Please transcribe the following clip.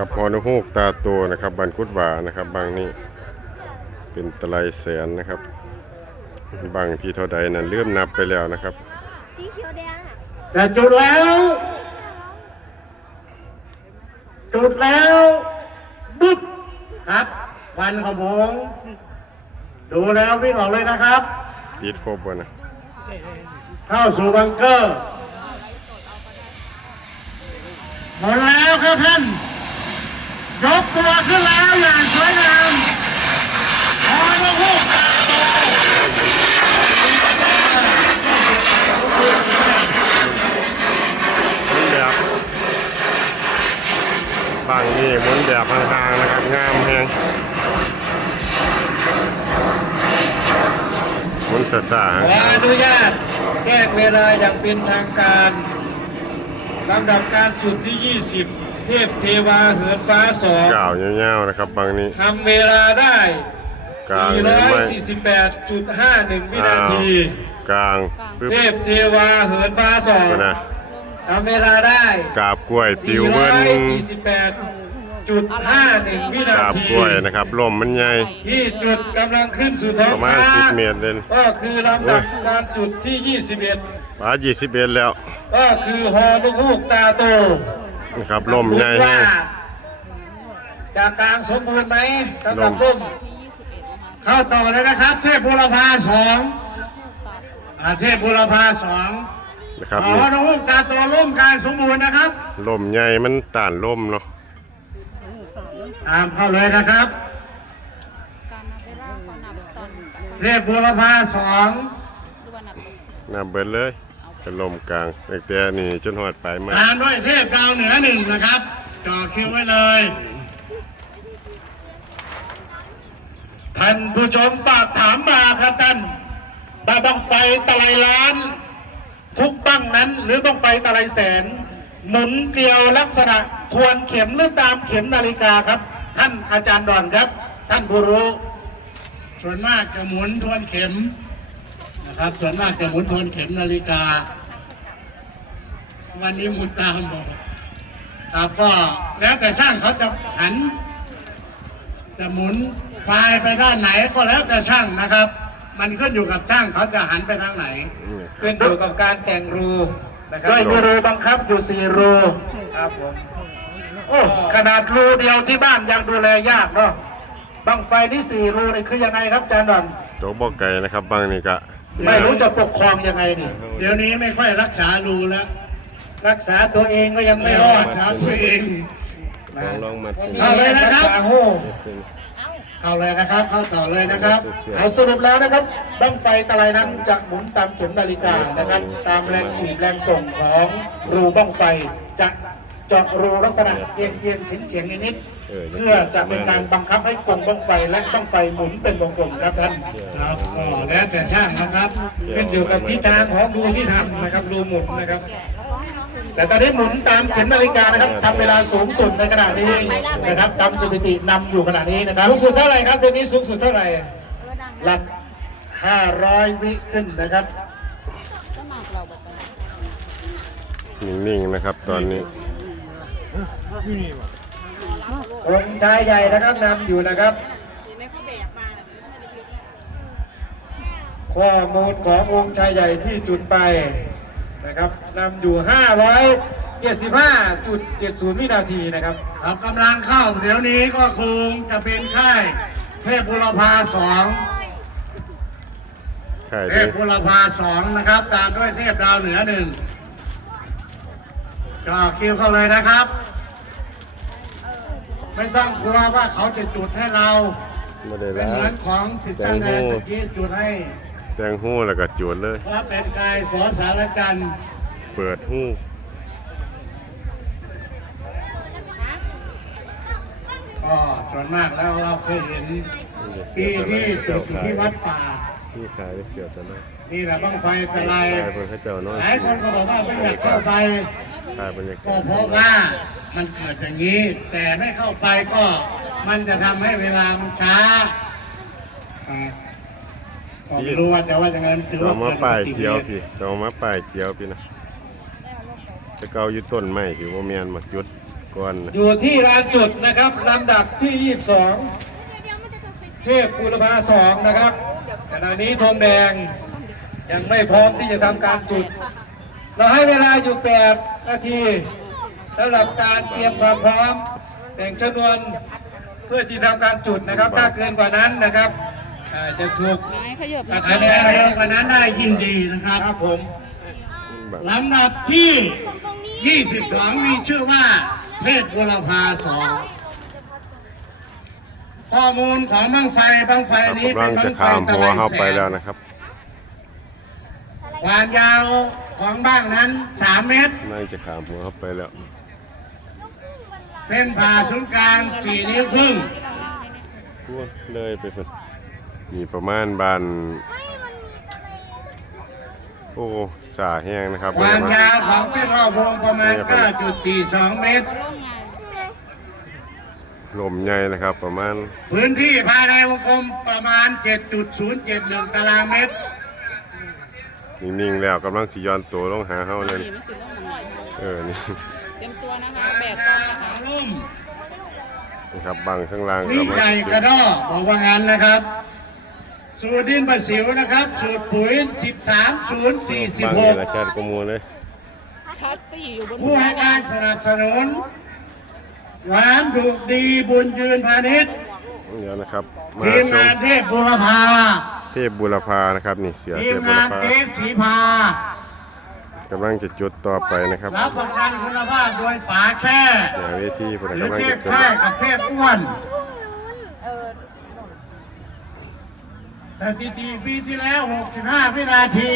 ครับฮอนุฮูกตาโตนะครับบันคุดหวานะครับบางนี้เป็นตะไลแสนนะครับ บางที่เท่าใดนั้นเริ่มนับไปแล้วนะครับ สีเขียวแดงน่ะแต่จุดแล้ว จุดแล้วบึ๊บครับควันขโมงดูแล้ววิ่งออกเลยนะครับ ติดครบวะนะเข้าสู่บังเกอร์หมดแล้วครับท่าน ยกตัวขึ้นแล้วอย่างสวยงามพอมาฮูกตาโตหมุนแบบบางนี่หมุนแบบห่างๆนะครับงามแฮงหมุนซ่าๆขห่างออนุญาตแจ้งเวลาอย่างเป็นทางการลำดับการจุดที่ 20 เทพเทวาเหินฟ้าสองๆก่าวยาวๆนะครับบางนี้ ทำเวลาได้ กลางหรือไม่ 448.51 วินาที กลางปึ๊บเทพเทวาเหินฟ้าสองนะทำเวลาได้กาบกล้วยปิวเบิ้ล448.51 วินากาบที กล้วยนะครับลมมันใหญ่ ที่จุดกำลังขึ้นสู่ท้องประมาณฟ้า10เมตรเลยก็คือลำดับการจุดที่ 21 ปลา21แล้ว ก็คือฮอลูกฮูกตาโต นะครับลมใหญ่ว่าแฮงจะกลางสมบูรณ์ไหมสำหรับร่มเข้าต่อเลยนะครับ เทพบุรพาสองอาเทพบุรพาสองนะครับขอนี่น้องฮูกตาโตร่มกายสมบูรณ์นะครับลมใหญ่มันต้านลมเนาะตามเข้าเลยนะครับ การนับเวลาเขานับตอนกับเทพบุรพาสองหรือว่านับน้ำเบิดเลย เป็นลมกลางตั้งแต่นี่จนหอดปลายไม้ตามด้วยเทพดาวเหนือหนึ่งนะครับจ่อคิวไว้เลย ท่านผู้ชมฝากถามมาครับท่านบาบังไฟตะไลล้าน ทุกบั้งนั้น หรือบังไฟตะไลแสน หมุนเกลียวลักษณะทวนเข็มหรือตามเข็มนาฬิกาครับ ท่านอาจารย์ดอนครับ ท่านผู้รู้ส่วนมากจะหมุนทวนเข็ม นะครับ ส่วนมากจะหมุนทวนเข็มนาฬิกา วันนี้หมุนตามบอกครับก็แล้วแต่ช่างเขาจะหัน จะหมุนไฟไปด้านไหนก็แล้วแต่ช่างนะครับ มันขึ้นอยู่กับช่างเขาจะหันไปทางไหนนี่ขึ้นอยู่กับการแต่งรูนะครัด้วยมีรูบังคับอยู่สี่รูครับผมโอ้ขนาดรูเดียวที่บ้านยังดูแลยากเนาะบังไฟที่สี่รูนี่คือยังไงครับอาจารย์ดอนตัวบ่ไก่นะครับบางนี่ก็ ไม่รู้จะปกครองยังไงนี่เดี๋ยวนี้ไม่ค่อยรักษารูแล้ว รักษาตัวเองก็ยังไม่รอดรักษาตัวเองลองลองมาเอาเลยนะครับกษาโอ้เอาเลยนะครับ เข้าต่อเลยนะครับเอาสรุปแล้วนะครับบั้งไฟตะไลนั้นจะหมุนตามเข็มนาฬิกานะครับ ตามแรงฉีดแรงส่งของรูบั้งไฟจะ เจาะรูลักษณะเอียงเอียงเฉียงเฉียงๆนิดๆเพื่อจะเป็นการบังคับให้กลมบั้งไฟและบั้งไฟหมุนเป็นวงกลมครับท่านครับก็แล้วแต่ช่างนะครับขึ้นอยู่กับทิศทางของรูที่ทำนะครับรูหมุนนะครับ แต่ตอนนี้หมุนตามเข็มนาฬิกานะครับทำเวลาสูงสุดในขณะนี้นะครับทำสถิตินำอยู่ขณะนี้นะครับ สูงสุดเท่าไหร่ครับตัวนี้สูงสุดเท่าไหร่หลัก 500 วิขึ้นนะครับสมัครเราแบบนั้นนิ่งๆนะครับตอนนี้ องค์ชายใหญ่นะครับนำอยู่นะครับเห็นไหมเขาเบรกมาน่ะไม่ใช่ในคลิปเนี่ยข้อมูลขององค์ชายใหญ่ที่จุดไปนะครับนำอยู่ 575.70 วินาทีนะครับ ครับกำลังเข้าเดี๋ยวนี้ก็คงจะเป็นค่ายเทพบุรพาสองใช่เทดิพบุรพาสองนะครับ ตามด้วยเทพดาวเหนือหนึ่ง ก็คิวเข้าเลยนะครับ ไม่ต้องกลัวว่าเขาจะจุดให้เราไม่ได้เป็นแล้เหวมือนของสิทธิ์ช่างแดนตะกี้จุดให้แตงหู้แล้วก็จูดเลย ว่าเป็นกายสอสารจันทร์เปิดหู้ก็ส่วนมากแล้วเราเคยเห็นปีที่จุดอยู่ที่วัดป่า ที่ขายเสียวตะไลนี่แหละบ้างไฟตะไลขายเพิ่นเขาเจ้าน้อยหลายคนก็บอกว่าไม่อยากเข้าไป ขายบรรยาก็กาศเพราะว่ามันเกิดอย่างนี้ แต่ไม่เข้าไปก็มันจะทำให้เวลามันช้าอ่าก็ไม่รู้ว่าจะว่าอย่างนั้นถือเราว่ามาเกิดป้ายอุบัติเขียวหตุพี่เรามาป้ายเขียวพี่นะจะเกาอยู่ต้นไม้พี่ว่าแม่นมาจุดก่อนนะอยู่ที่ลานจุดนะครับลำดับที่ 22 เทพบุรพาสองนะครับขณะนี้ธงแดงยังไม่พร้อมที่จะทำการจุด เราให้เวลาอยู่8นาทีสำหรับการเตรียมความพร้อมแบ่งจำนวนเพื่อที่ทำการจุดนะครับ ถ้าเกินกว่านั้นนะครับอ่าจะถูกไม้ขยับตัดคะคะแนแนนนเยอะกว่านั้นได้ยิ่งดีนะครับครับผม ลำดับที่ 22 มีชื่อว่า เทพบุรพาสองข้อมูลของบังไฟบังไฟครับนี้กำลัเป็นงบัจะงไฟข้ามตะหัไลวเข้าแสไปแล้วนนะครับ ความยาว ของบ้างนั้น 3 เมตร นั่งจะข้ามหัวเข้าไปแล้ว เส้นผ่าศูนย์กลาง 4 นิ้วครึ่งกลัวเลยไปเพิ่นมีประมาณบาน โอ้จ่าแห้งนะครับความยาวของเส้นรอบวงประมาณ 9.42 เมตร ลมใหญ่นะครับประมาณ พื้นที่ภายในวงกลมประมาณ 7.071 ตารางเมตร นิ่งๆแล้วกำลังสิย้อนตัวลงหาเฮาเลยนี่มันสิลงมาหน่อยเออนี่เตรียมตัวนะคะแบกกล้องนะคะลุ่มนะครับบังข้างล่างนี่กำลังใหญ่กระดอบอกว่างั้นนะครับ สูตรดินประสิวนะครับ สูตรปุ๋ย13บังนี่ละ0ชัดกว่าหมูเลยชาร์จสี่อยู่บน46ผู้ให้การสนับสนุนหวานถูกดีบุญยืนพาณิชย์ เดี๋ยวนะครับ มาทีมชงามนเทพบุรพาเทพบุรพานะครับนี่เสือทีเทมพบุรงานพาเกศสีพากำลังจะจุดต่อไปนะครับรับประกันคุณภาพโดยป๋าแค่หน้าเวทีเพิ่นหรือกำลังเทจะพจุดแค่กับเทพอ้วนสถิติปีที่แล้ว 65 วินาที